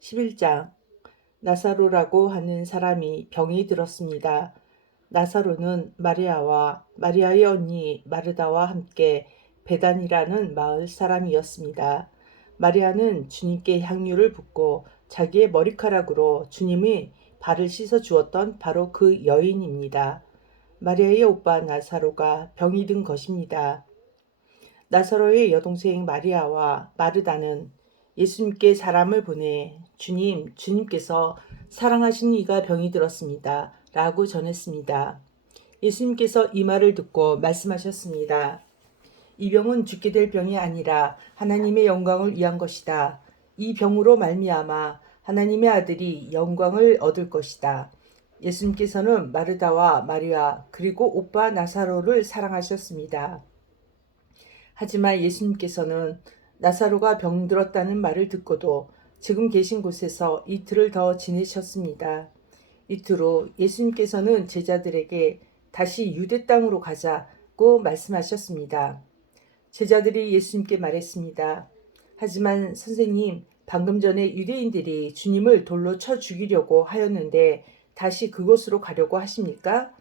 11장. 나사로라고 하는 사람이 병이 들었습니다. 나사로는 마리아와 마리아의 언니 마르다와 함께 베단이라는 마을 사람이었습니다. 마리아는 주님께 향유를 붓고 자기의 머리카락으로 주님의 발을 씻어 주었던 바로 그 여인입니다. 마리아의 오빠 나사로가 병이 든 것입니다. 나사로의 여동생 마리아와 마르다는 예수님께 사람을 보내 주님께서 사랑하신 이가 병이 들었습니다. 라고 전했습니다. 예수님께서 이 말을 듣고 말씀하셨습니다. 이 병은 죽게 될 병이 아니라 하나님의 영광을 위한 것이다. 이 병으로 말미암아 하나님의 아들이 영광을 얻을 것이다. 예수님께서는 마르다와 마리아 그리고 오빠 나사로를 사랑하셨습니다. 하지만 예수님께서는 나사로가 병들었다는 말을 듣고도 지금 계신 곳에서 이틀을 더 지내셨습니다. 이틀 후 예수님께서는 제자들에게 다시 유대 땅으로 가자고 말씀하셨습니다. 제자들이 예수님께 말했습니다. 하지만 선생님, 방금 전에 유대인들이 주님을 돌로 쳐 죽이려고 하였는데 다시 그곳으로 가려고 하십니까?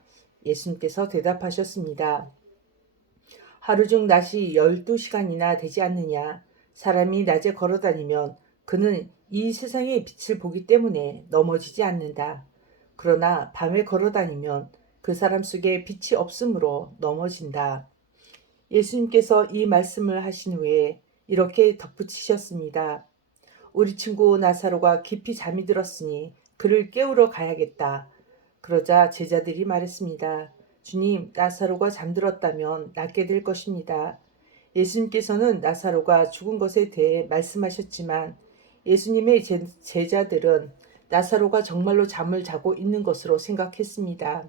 예수님께서 대답하셨습니다. 하루 중 낮이 12시간이나 되지 않느냐. 사람이 낮에 걸어다니면 그는 이 세상의 빛을 보기 때문에 넘어지지 않는다. 그러나 밤에 걸어다니면 그 사람 속에 빛이 없으므로 넘어진다. 예수님께서 이 말씀을 하신 후에 이렇게 덧붙이셨습니다. 우리 친구 나사로가 깊이 잠이 들었으니 그를 깨우러 가야겠다. 그러자 제자들이 말했습니다. 주님, 나사로가 잠들었다면 낫게 될 것입니다. 예수님께서는 나사로가 죽은 것에 대해 말씀하셨지만 예수님의 제자들은 나사로가 정말로 잠을 자고 있는 것으로 생각했습니다.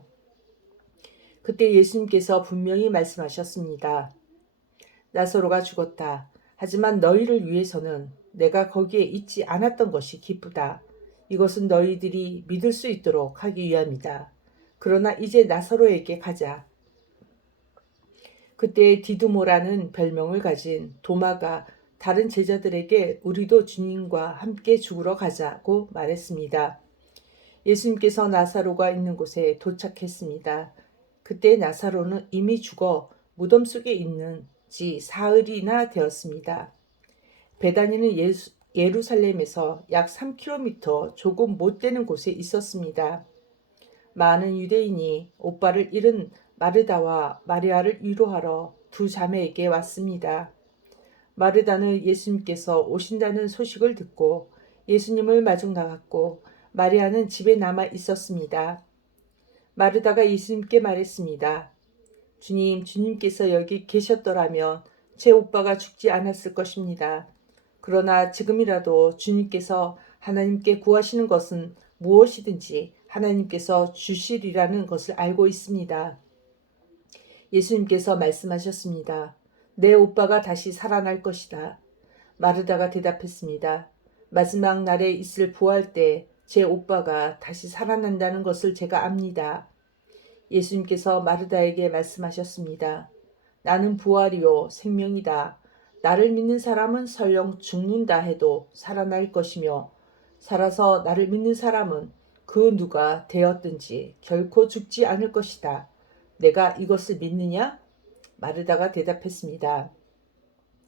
그때 예수님께서 분명히 말씀하셨습니다. 나사로가 죽었다. 하지만 너희를 위해서는 내가 거기에 있지 않았던 것이 기쁘다. 이것은 너희들이 믿을 수 있도록 하기 위함이다. 그러나 이제 나사로에게 가자. 그때 디두모라는 별명을 가진 도마가 다른 제자들에게 우리도 주님과 함께 죽으러 가자고 말했습니다. 예수님께서 나사로가 있는 곳에 도착했습니다. 그때 나사로는 이미 죽어 무덤 속에 있는 지 사흘이나 되었습니다. 베다니는 예루살렘에서 약 3km 조금 못 되는 곳에 있었습니다. 많은 유대인이 오빠를 잃은 마르다와 마리아를 위로하러 두 자매에게 왔습니다. 마르다는 예수님께서 오신다는 소식을 듣고 예수님을 마중 나갔고 마리아는 집에 남아 있었습니다. 마르다가 예수님께 말했습니다. 주님께서 여기 계셨더라면 제 오빠가 죽지 않았을 것입니다. 그러나 지금이라도 주님께서 하나님께 구하시는 것은 무엇이든지 하나님께서 주시리라는 것을 알고 있습니다. 예수님께서 말씀하셨습니다. 내 오빠가 다시 살아날 것이다. 마르다가 대답했습니다. 마지막 날에 있을 부활 때 제 오빠가 다시 살아난다는 것을 제가 압니다. 예수님께서 마르다에게 말씀하셨습니다. 나는 부활이요 생명이다. 나를 믿는 사람은 설령 죽는다 해도 살아날 것이며 살아서 나를 믿는 사람은 그 누가 되었든지 결코 죽지 않을 것이다. 내가 이것을 믿느냐? 마르다가 대답했습니다.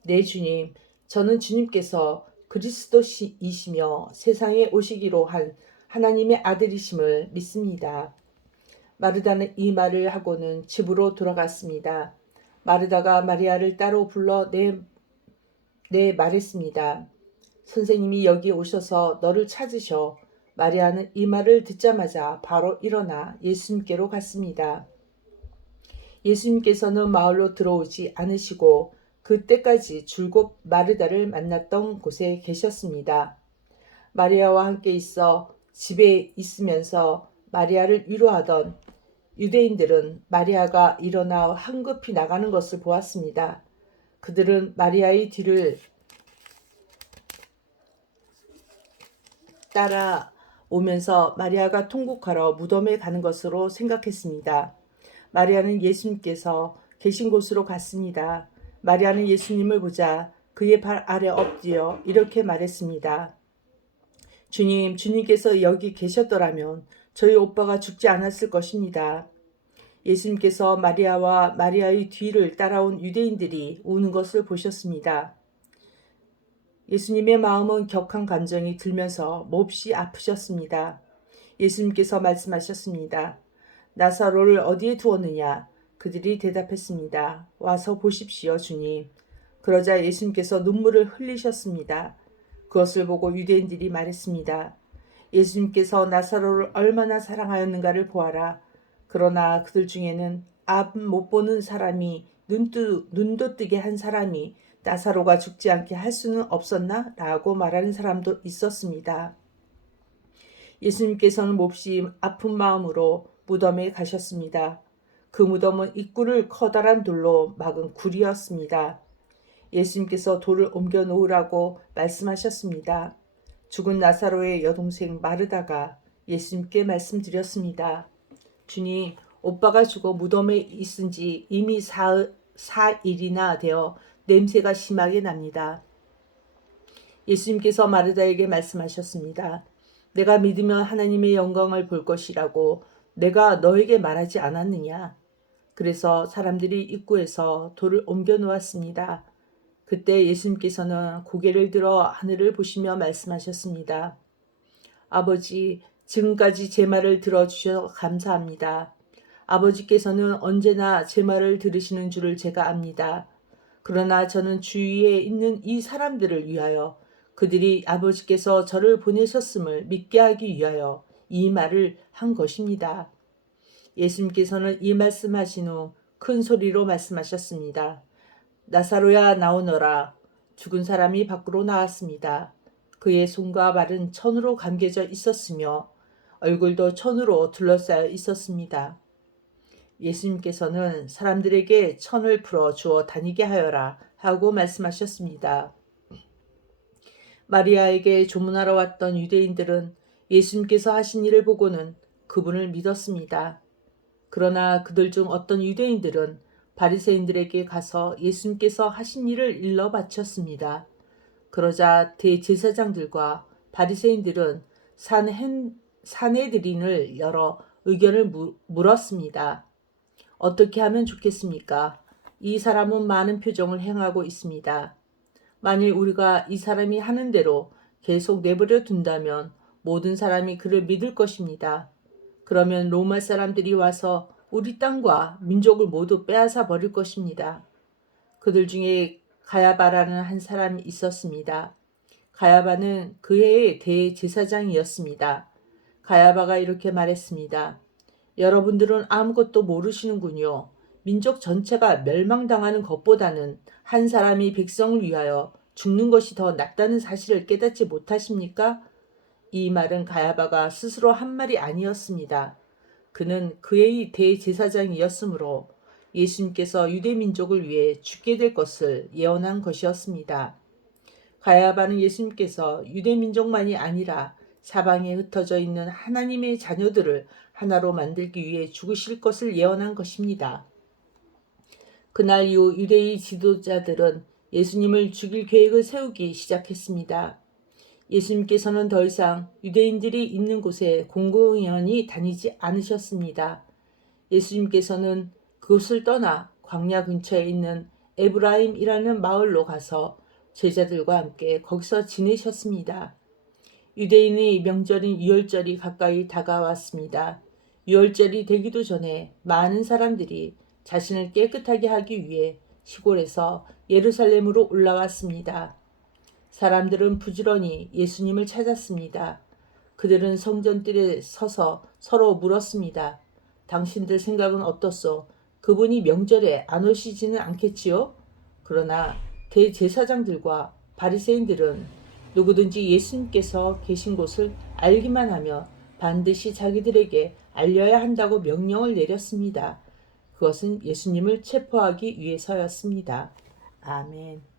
네, 주님. 저는 주님께서 그리스도이시며 세상에 오시기로 한 하나님의 아들이심을 믿습니다. 마르다는 이 말을 하고는 집으로 돌아갔습니다. 마르다가 마리아를 따로 불러 말했습니다. 선생님이 여기 오셔서 너를 찾으셔. 마리아는 이 말을 듣자마자 바로 일어나 예수님께로 갔습니다. 예수님께서는 마을로 들어오지 않으시고 그때까지 줄곧 마르다를 만났던 곳에 계셨습니다. 마리아와 함께 있어 집에 있으면서 마리아를 위로하던 유대인들은 마리아가 일어나 황급히 나가는 것을 보았습니다. 그들은 마리아의 뒤를 따라 오면서 마리아가 통곡하러 무덤에 가는 것으로 생각했습니다. 마리아는 예수님께서 계신 곳으로 갔습니다. 마리아는 예수님을 보자 그의 발 아래 엎드려 이렇게 말했습니다. 주님, 주님께서 여기 계셨더라면 저희 오빠가 죽지 않았을 것입니다. 예수님께서 마리아와 마리아의 뒤를 따라온 유대인들이 우는 것을 보셨습니다. 예수님의 마음은 격한 감정이 들면서 몹시 아프셨습니다. 예수님께서 말씀하셨습니다. 나사로를 어디에 두었느냐? 그들이 대답했습니다. 와서 보십시오, 주님. 그러자 예수님께서 눈물을 흘리셨습니다. 그것을 보고 유대인들이 말했습니다. 예수님께서 나사로를 얼마나 사랑하였는가를 보아라. 그러나 그들 중에는 앞 못 보는 사람이 눈도 뜨게 한 사람이 나사로가 죽지 않게 할 수는 없었나? 라고 말하는 사람도 있었습니다. 예수님께서는 몹시 아픈 마음으로 무덤에 가셨습니다. 그 무덤은 입구를 커다란 돌로 막은 굴이었습니다. 예수님께서 돌을 옮겨 놓으라고 말씀하셨습니다. 죽은 나사로의 여동생 마르다가 예수님께 말씀드렸습니다. 주님, 오빠가 죽어 무덤에 있은 지 이미 4일이나 되어 냄새가 심하게 납니다. 예수님께서 마르다에게 말씀하셨습니다. 내가 믿으면 하나님의 영광을 볼 것이라고 내가 너에게 말하지 않았느냐? 그래서 사람들이 입구에서 돌을 옮겨 놓았습니다. 그때 예수님께서는 고개를 들어 하늘을 보시며 말씀하셨습니다. 아버지, 지금까지 제 말을 들어주셔서 감사합니다. 아버지께서는 언제나 제 말을 들으시는 줄을 제가 압니다. 그러나 저는 주위에 있는 이 사람들을 위하여 그들이 아버지께서 저를 보내셨음을 믿게 하기 위하여 이 말을 한 것입니다. 예수님께서는 이 말씀하신 후 큰 소리로 말씀하셨습니다. 나사로야 나오너라. 죽은 사람이 밖으로 나왔습니다. 그의 손과 발은 천으로 감겨져 있었으며 얼굴도 천으로 둘러싸여 있었습니다. 예수님께서는 사람들에게 천을 풀어 주어 다니게 하여라 하고 말씀하셨습니다. 마리아에게 조문하러 왔던 유대인들은 예수님께서 하신 일을 보고는 그분을 믿었습니다. 그러나 그들 중 어떤 유대인들은 바리새인들에게 가서 예수님께서 하신 일을 일러 바쳤습니다. 그러자 대제사장들과 바리새인들은 산헤드린을 열어 의견을 물었습니다. 어떻게 하면 좋겠습니까? 이 사람은 많은 표정을 행하고 있습니다. 만일 우리가 이 사람이 하는 대로 계속 내버려 둔다면 모든 사람이 그를 믿을 것입니다. 그러면 로마 사람들이 와서 우리 땅과 민족을 모두 빼앗아 버릴 것입니다. 그들 중에 가야바라는 한 사람이 있었습니다. 가야바는 그 해의 대제사장이었습니다. 가야바가 이렇게 말했습니다. 여러분들은 아무것도 모르시는군요. 민족 전체가 멸망당하는 것보다는 한 사람이 백성을 위하여 죽는 것이 더 낫다는 사실을 깨닫지 못하십니까? 이 말은 가야바가 스스로 한 말이 아니었습니다. 그는 그의 대제사장이었으므로 예수님께서 유대민족을 위해 죽게 될 것을 예언한 것이었습니다. 가야바는 예수님께서 유대민족만이 아니라 사방에 흩어져 있는 하나님의 자녀들을 하나로 만들기 위해 죽으실 것을 예언한 것입니다. 그날 이후 유대의 지도자들은 예수님을 죽일 계획을 세우기 시작했습니다. 예수님께서는 더 이상 유대인들이 있는 곳에 공공연히 다니지 않으셨습니다. 예수님께서는 그곳을 떠나 광야 근처에 있는 에브라임이라는 마을로 가서 제자들과 함께 거기서 지내셨습니다. 유대인의 명절인 유월절이 가까이 다가왔습니다. 유월절이 되기도 전에 많은 사람들이 자신을 깨끗하게 하기 위해 시골에서 예루살렘으로 올라왔습니다. 사람들은 부지런히 예수님을 찾았습니다. 그들은 성전뜰에 서서 서로 물었습니다. 당신들 생각은 어떻소? 그분이 명절에 안 오시지는 않겠지요? 그러나 대제사장들과 바리새인들은 누구든지 예수님께서 계신 곳을 알기만 하면 반드시 자기들에게 알려야 한다고 명령을 내렸습니다. 그것은 예수님을 체포하기 위해서였습니다. 아멘.